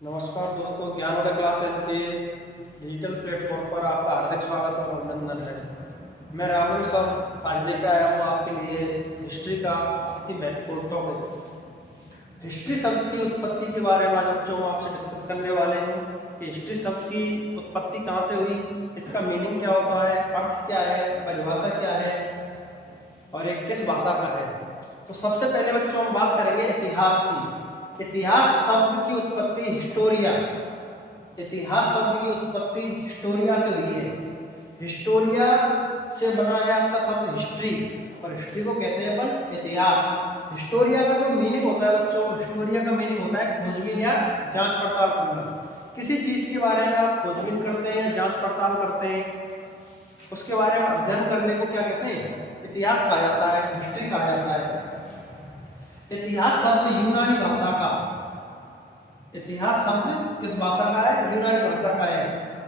नमस्कार दोस्तों, ज्ञानोदय क्लासेज के डिजिटल प्लेटफॉर्म पर आपका हार्दिक स्वागत और अभिनंदन है। मैं रामनी सर आज लेकर आया हूँ आपके लिए हिस्ट्री का अति महत्वपूर्ण टॉपिक। हिस्ट्री शब्द की उत्पत्ति के बारे में आज बच्चों आपसे डिस्कस करने वाले हैं कि हिस्ट्री शब्द की उत्पत्ति कहाँ से हुई, इसका मीनिंग क्या होता है, अर्थ क्या है, परिभाषा क्या है और एक किस भाषा का है। तो सबसे पहले बच्चों हम बात करेंगे इतिहास की। इतिहास शब्द की उत्पत्ति हिस्टोरिया, इतिहास शब्द की उत्पत्ति हिस्टोरिया से हुई है। हिस्टोरिया से बना है आपका शब्द हिस्ट्री और हिस्ट्री को कहते हैं अपन इतिहास। हिस्टोरिया का जो मीनिंग होता है बच्चों, हिस्टोरिया का मीनिंग होता है खोजबीन या जांच पड़ताल करना। किसी चीज के बारे में आप खोजबीन करते हैं, जांच पड़ताल करते हैं, उसके बारे में अध्ययन करने को क्या कहते हैं, इतिहास कहा जाता है, हिस्ट्री कहा जाता है। इतिहास शब्द यूनानी भाषा का, इतिहास शब्द किस भाषा का है, यूनानी भाषा का है।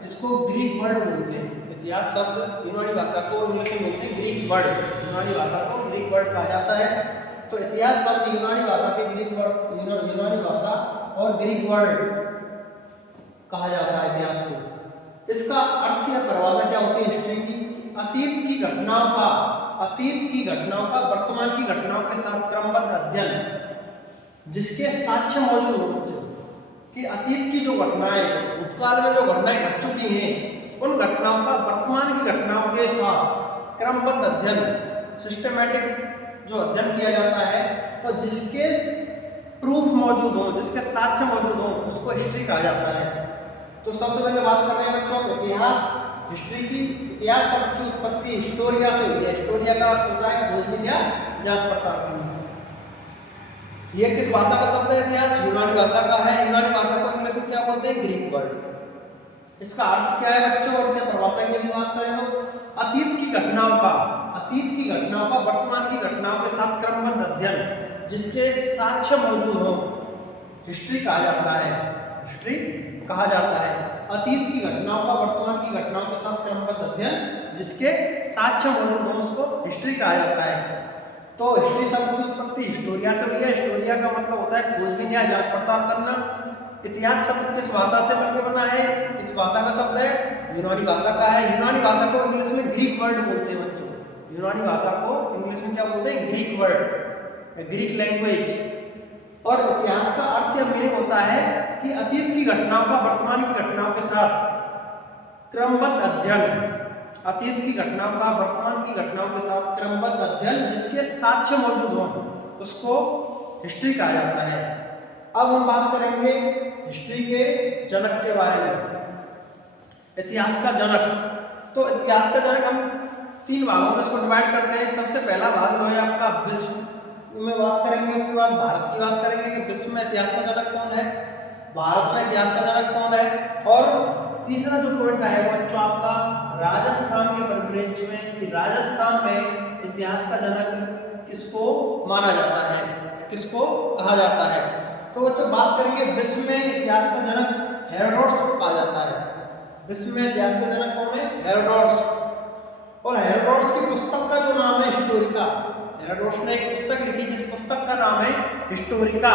इसको ग्रीक वर्ड बोलते हैं। इतिहास शब्द यूनानी भाषा को इंग्लिश में बोलते हैं ग्रीक वर्ड, यूनानी भाषा को ग्रीक वर्ड कहा जाता है। तो इतिहास शब्द यूनानी भाषा के ग्रीक वर्ड, यूनानी भाषा और ग्रीक वर्ड कहा जाता है इतिहास को। इसका अर्थ या परिभाषा क्या होती है हिस्ट्री की, अतीत की घटनाओं का, अतीत की घटनाओं का वर्तमान की घटनाओं के साथ क्रमबद्ध अध्ययन, जिसके साक्ष्य मौजूद हो कि अतीत की जो घटनाएं, भूतकाल में जो घटनाएं घट चुकी हैं, उन घटनाओं का वर्तमान की घटनाओं के साथ क्रमबद्ध अध्ययन, सिस्टमैटिक जो अध्ययन किया जाता है और जिसके प्रूफ मौजूद हो, जिसके साक्ष्य मौजूद हो, उसको हिस्ट्री कहा जाता है। तो सबसे पहले बात कर रहे हैं बच्चों इतिहास, हिस्ट्री की। इतिहास शब्द की उत्पत्ति हिस्टोरिया से हुई है। हिस्टोरिया का अर्थ होता है खोजबीन या जांच पड़ताल करना। ये किस भाषा का शब्द है इतिहास, यूनानी भाषा का है। यूनानी भाषा को इंग्लिश में क्या बोलते हैं, ग्रीक वर्ड। इसका अर्थ क्या है बच्चों, और क्या परिभाषा की बात करें तो अतीत की घटनाओं का, अतीत की घटनाओं का वर्तमान की घटनाओं के साथ क्रमबद्ध अध्ययन, जिसके साक्ष्य मौजूद हो, हिस्ट्री कहा जाता है, हिस्ट्री कहा जाता है। अतीत की घटनाओं का वर्तमान की घटनाओं के साथ क्रमबद्ध अध्ययन, जिसके साक्ष्य मौजूद हो, उसको हिस्ट्री कहा जाता है। तो हिस्ट्री शब्द की उत्पत्ति हिस्टोरिया से हुई है। हिस्टोरिया का मतलब होता है खोजबीन या जांच पड़ताल करना। इतिहास शब्द किस भाषा से मिलकर बना है, किस भाषा का शब्द है, यूनानी भाषा का है। यूनानी भाषा को इंग्लिश में ग्रीक वर्ड बोलते हैं बच्चों। यूनानी भाषा को इंग्लिश में क्या बोलते हैं, ग्रीक वर्ड, ग्रीक लैंग्वेज। और इतिहास का अर्थ या मीनिंग होता है कि अतीत की घटनाओं का वर्तमान की घटनाओं के साथ क्रमबद्ध अध्ययन, अतीत की घटनाओं का वर्तमान की घटनाओं के साथ क्रमबद्ध अध्ययन, जिसके साक्ष्य मौजूद हो, उसको हिस्ट्री कहा जाता है। अब हम बात करेंगे हिस्ट्री के जनक के बारे में। इतिहास का जनक, तो इतिहास का जनक हम तीन भागों में इसको डिवाइड करते हैं। सबसे पहला भाग जो है आपका विश्व में बात करेंगे, उसके बाद भारत की बात करेंगे कि विश्व में इतिहास का जनक कौन है, भारत में इतिहास का जनक कौन है, और तीसरा जो पॉइंट आएगा बच्चों आपका राजस्थान के परिप्रेक्ष्य में कि राजस्थान में इतिहास का जनक किसको माना जाता है, किसको कहा जाता है। तो बच्चों बात करेंगे विश्व में इतिहास का जनक हेरोडोटस को कहा जाता है। विश्व में इतिहास का जनक कौन है, हेरोडोटस। और हेरोडोटस की पुस्तक का जो नाम है हिस्टोरिका। हेरोडोटस ने एक पुस्तक लिखी जिस पुस्तक का नाम है हिस्टोरिका।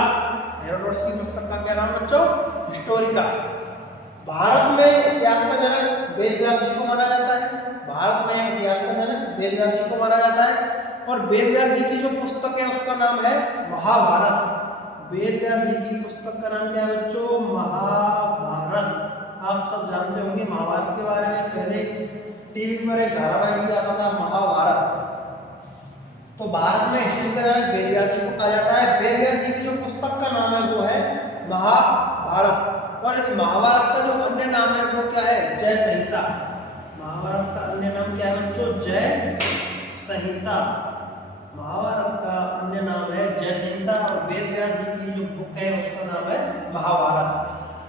हेरोडोटस की पुस्तक का क्या नाम बच्चों, हिस्टोरिका। भारत में इतिहास का जनक वेदव्यास जी को माना जाता है। भारत में इतिहास का जनक वेदव्यास जी को माना जाता है। और वेदव्यास जी की जो पुस्तक है उसका नाम है महाभारत। वेदव्यास जी की पुस्तक का नाम क्या है बच्चों, महाभारत। आप सब जानते होंगे महाभारत के बारे में, पहले टीवी पर एक धारावाहिक आता था महाभारत। तो भारत में हिस्ट्री का जनक वेदव्यास जी को कहा जाता है। वेदव्यास जी की जो पुस्तक का नाम है वो है महाभारत। और इस महाभारत का जो अन्य नाम है वो क्या है, जय संहिता। महाभारत का अन्य नाम क्या है बच्चों, जय संहिता। महाभारत का अन्य नाम है जय संहिता और वेदव्यास जी की जो बुक है उसका नाम है महाभारत।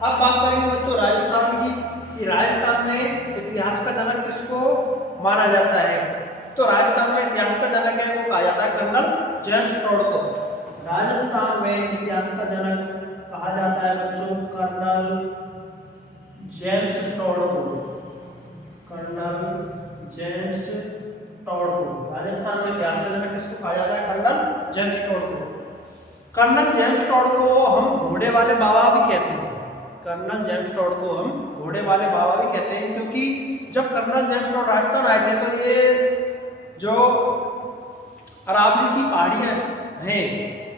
अब बात करेंगे बच्चों राजस्थान की कि राजस्थान में इतिहास का जनक किसको माना जाता है। तो राजस्थान में इतिहास का जनक है वो कहा जाता है कर्नल जेम्स टॉड को। राजस्थान में इतिहास का जनक कहा जाता है बच्चों कर्नल जेम्स टॉड को। कर्नल जेम्स टॉड को राजस्थान में इतिहास का जनक किसको कहा जाता है, कर्नल जेम्स टॉड को। कर्नल जेम्स टॉड को हम घोड़े वाले बाबा भी कहते हैं। कर्नल जेम्स टॉड को हम घोड़े वाले बाबा भी कहते हैं, क्योंकि जब कर्नल जेम्स टॉड राजस्थान आए थे तो ये जो अरावली की पहाड़ियाँ हैं,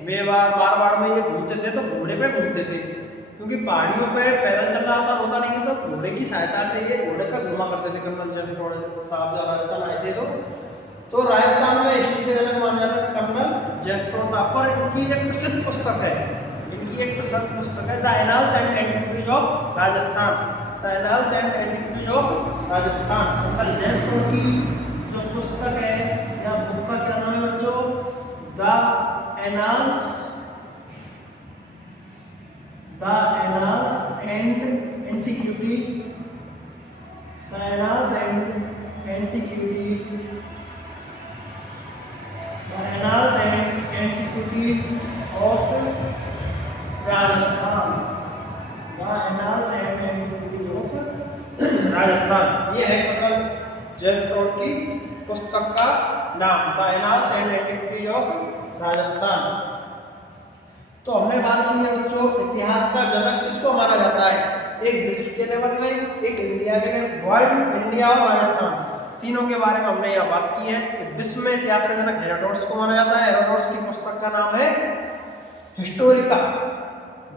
मेवाड़ मारवाड़ में ये घूमते थे तो घोड़े पे घूमते थे, क्योंकि पहाड़ियों पे पैदल चलना आसान होता नहीं है, तो घोड़े की सहायता से ये घोड़े पे घुमा करते थे कर्नल जेम्स टॉड साहब जब राजस्थान आए थे। तो राजस्थान में हिस्ट्री के जनक माने जाते हैं कर्नल जेम्स टॉड साहब को। इनकी एक प्रसिद्ध पुस्तक है, इनकी एक प्रसिद्ध पुस्तक है the annals and antiquities of Rajasthan. The annals and antiquities of Rajasthan, colonel James Tod की जो पुस्तक है या बुक का क्या नाम है बच्चों? The annals and antiquities, the annals and antiquities, the annals and antiquities of Rajasthan, the annals and antiquities of Rajasthan. ये है कर्नल जेम्स टॉड की पुस्तक का नाम, the annals and antiquities of Rajasthan. तो हमने बात की है बच्चों इतिहास का जनक किसको माना जाता है, एक विश्व के लेवल में, एक इंडिया के लेवल, वर्ल्ड, इंडिया और राजस्थान, तीनों के बारे में हमने यह बात की है कि विश्व में इतिहास का जनक हेरोडोटस को माना जाता है। हेरोडोटस की पुस्तक का नाम है हिस्टोरिका।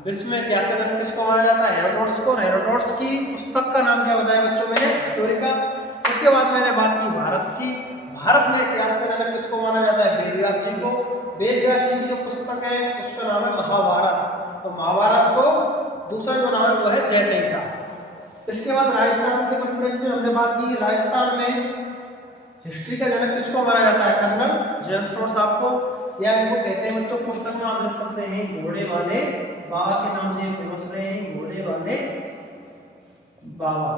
विश्व में इतिहास का जनक किसको माना जाता है? हेरोडोटस को। हेरोडोटस की पुस्तक का नाम क्या बताया बच्चों मैंने? हिस्टोरिका। उसके बाद मैंने बात की भारत की। भारत में इतिहास का जनक किसको माना जाता है? वेद व्यास जी को। वेद व्यास जी की जो पुस्तक है उसका नाम है महाभारत। तो महाभारत को दूसरा जो नाम है वो है जय संहिता। इसके बाद राजस्थान के परिप्रेक्ष्य में हमने बात की, राजस्थान में हिस्ट्री का जनक किसको माना जाता है? कर्नल जेम्स टॉड साहब को, या इनको कहते हैं बच्चों, पुस्तक में आप लिख सकते हैं घोड़े वाले बाबा के नाम से फेमस रहे हैं, घोड़े वाले बाबा।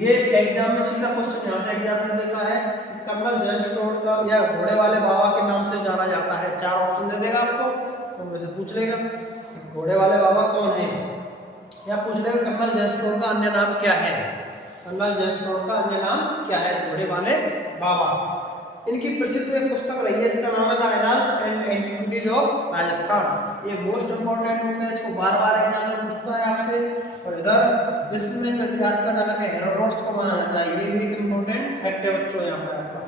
ये एग्जाम में सीधा क्वेश्चन यहाँ से एग्जामिनर देता है, कर्नल जेम्स टॉड का या घोड़े वाले बाबा के नाम से जाना जाता है। 4 ऑप्शन दे देगा आपको, तो वैसे पूछ लेगा घोड़े वाले बाबा कौन है, या पूछ लेगा कर्नल जेम्स टॉड का अन्य नाम क्या है। कर्नल जेम्स टॉड का अन्य नाम क्या है? घोड़े वाले बाबा। इनकी प्रसिद्ध एक पुस्तक रही है, इसका नाम है the annals and antiquities of Rajasthan. ये मोस्ट इंपॉर्टेंट बुक है, इसको बार बार एग्जाम में पूछता है आपसे। और इधर विश्व में जो इतिहास का जनक है हेरोडोटस को माना जाता है, ये भी एक इंपॉर्टेंट फैक्ट है बच्चों यहाँ पे आपका।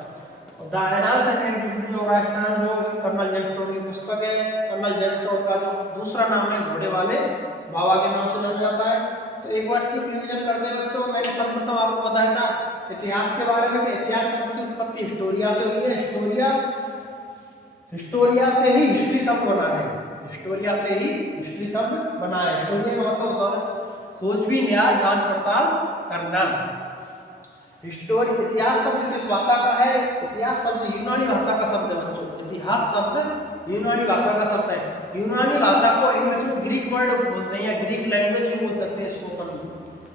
The annals and antiquities of Rajasthan जो कर्नल जेम्स टॉड की पुस्तक है, कर्नल जेम्स टॉड का जो दूसरा नाम है घोड़े वाले बाबा के नाम से जाना जाता है। तो एक बार क्यों रिवीजन करते हैं बच्चों, मैंने सर्वप्रथम आपको बताया था इतिहास के बारे में कि इतिहास शब्द की उत्पत्ति हिस्टोरिया से हुई है। हिस्टोरिया से ही हिस्ट्री शब्द बना है, हिस्टोरिया से ही हिस्ट्री शब्द बना है। हिस्टोरिया का मतलब होता है खोजबीन या जांच पड़ताल करना। हिस्टोरी, इतिहास शब्द किस भाषा का है? इतिहास शब्द यूनानी भाषा का शब्द है बच्चों। इतिहास शब्द यूनानी भाषा का शब्द है। यूनानी भाषा को इंग्लिश में ग्रीक वर्ड बोलते हैं या ग्रीक लैंग्वेज भी बोल सकते हैं इसको अपन।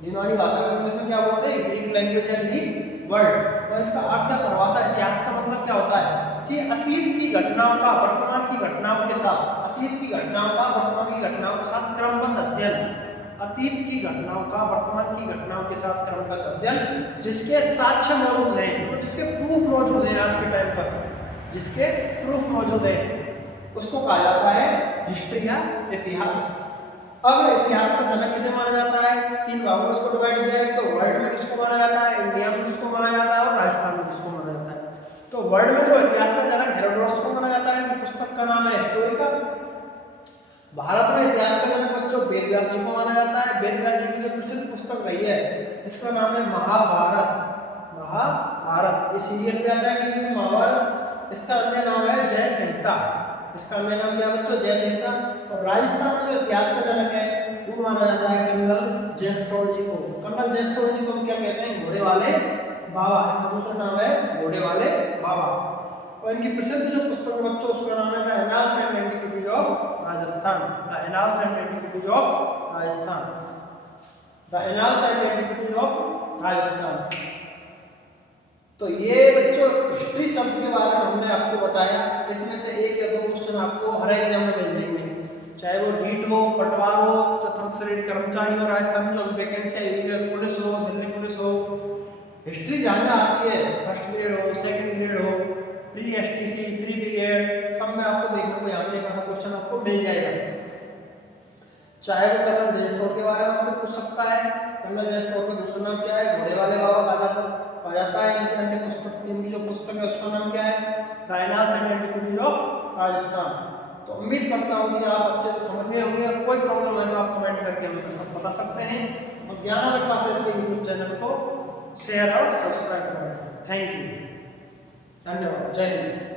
यूनानी भाषा को इंग्लिश में क्या बोलते हैं? ग्रीक लैंग्वेज या ग्रीक वर्ड। और इसका अर्थ है परिभाषा। इतिहास का मतलब क्या होता है कि अतीत की घटनाओं का वर्तमान की घटनाओं के साथ, अतीत की घटनाओं का वर्तमान की घटनाओं के साथ क्रमबद्ध अध्ययन। अतीत की घटनाओं का वर्तमान की घटनाओं के साथ क्रमबद्ध अध्ययन, जिसके साक्ष्य मौजूद हैं, तो जिसके प्रूफ मौजूद हैं आज के टाइम पर, जिसके प्रूफ मौजूद हैं, उसको कहा जाता है हिस्ट्री या इतिहास। अब इतिहास का जनक किसे माना जाता है? 3 भागों में इसको डिवाइड किया है। तो वर्ल्ड में किसको माना जाता है? इंडिया में किसको माना जाता है? और राजस्थान में किसको माना जाता है? तो वर्ल्ड में जो इतिहास का जनक हेरोडोटस को माना जाता है, इनकी पुस्तक का नाम है हिस्टोरिका। भारत में इतिहास का जनक बच्चों वेद व्यास जी को माना जाता है। वेद व्यास जी की जो प्रसिद्ध पुस्तक रही है इसका नाम है महाभारत। महाभारत ये सीरियल भी आता है टीवी में, महाभारत। इसका अन्य नाम है जय संहिता। इसका अन्य नाम क्या बच्चों? जय संहिता। और राजस्थान में जो इतिहास का जनक है वो माना जाता है कर्नल जेम्स टॉड जी को। कर्नल जेम्स टॉड जी को हम क्या कहते हैं? घोड़े वाले बाबा। इनका दूसरा नाम है घोड़े वाले बाबा। और इनकी प्रसिद्ध जो पुस्तक बच्चों उसका नाम है the annals and antiquities of Rajasthan. The annals and antiquities of Rajasthan. The annals and antiquities of Rajasthan. तो ये बच्चों हिस्ट्री शब्द के बारे में हमने आपको बताया। इसमें से 1 या 2 क्वेश्चन आपको हर एग्जाम में मिल जाएंगे, चाहे वो रीट हो, पटवार हो, चतुर्थ श्रेणी कर्मचारी हो, राजस्थान में जो वैकेंसी आई है, पुलिस हो, दिल्ली पुलिस हो, हिस्ट्री जहाँ जहाँ आती है, फर्स्ट ग्रेड हो, सेकंड ग्रेड हो, प्री एसटीसी, प्री बीएड, सब में आपको देखने को यहाँ से एक ऐसा क्वेश्चन आपको मिल जाएगा। चाहे वो कर्नल रजिस्टोर के बारे में आपसे पूछ सकता है, कर्नल रजिस्टोर का दूसरा नाम क्या है, घोड़े वाले बाबा कहा जाता है। इनकी पुस्तक, इनकी जो पुस्तक है उसका नाम क्या है, the annals and antiquities of Rajasthan. तो उम्मीद करता हूँ कि आप अच्छे से समझ गए होंगे, और कोई प्रॉब्लम है तो आप कमेंट करके हमें बता सकते हैं। और ज्ञानानंद क्लासेज के यूट्यूब चैनल को शेयर और सब्सक्राइब करें। थैंक यू, धन्यवाद, जय हिंद।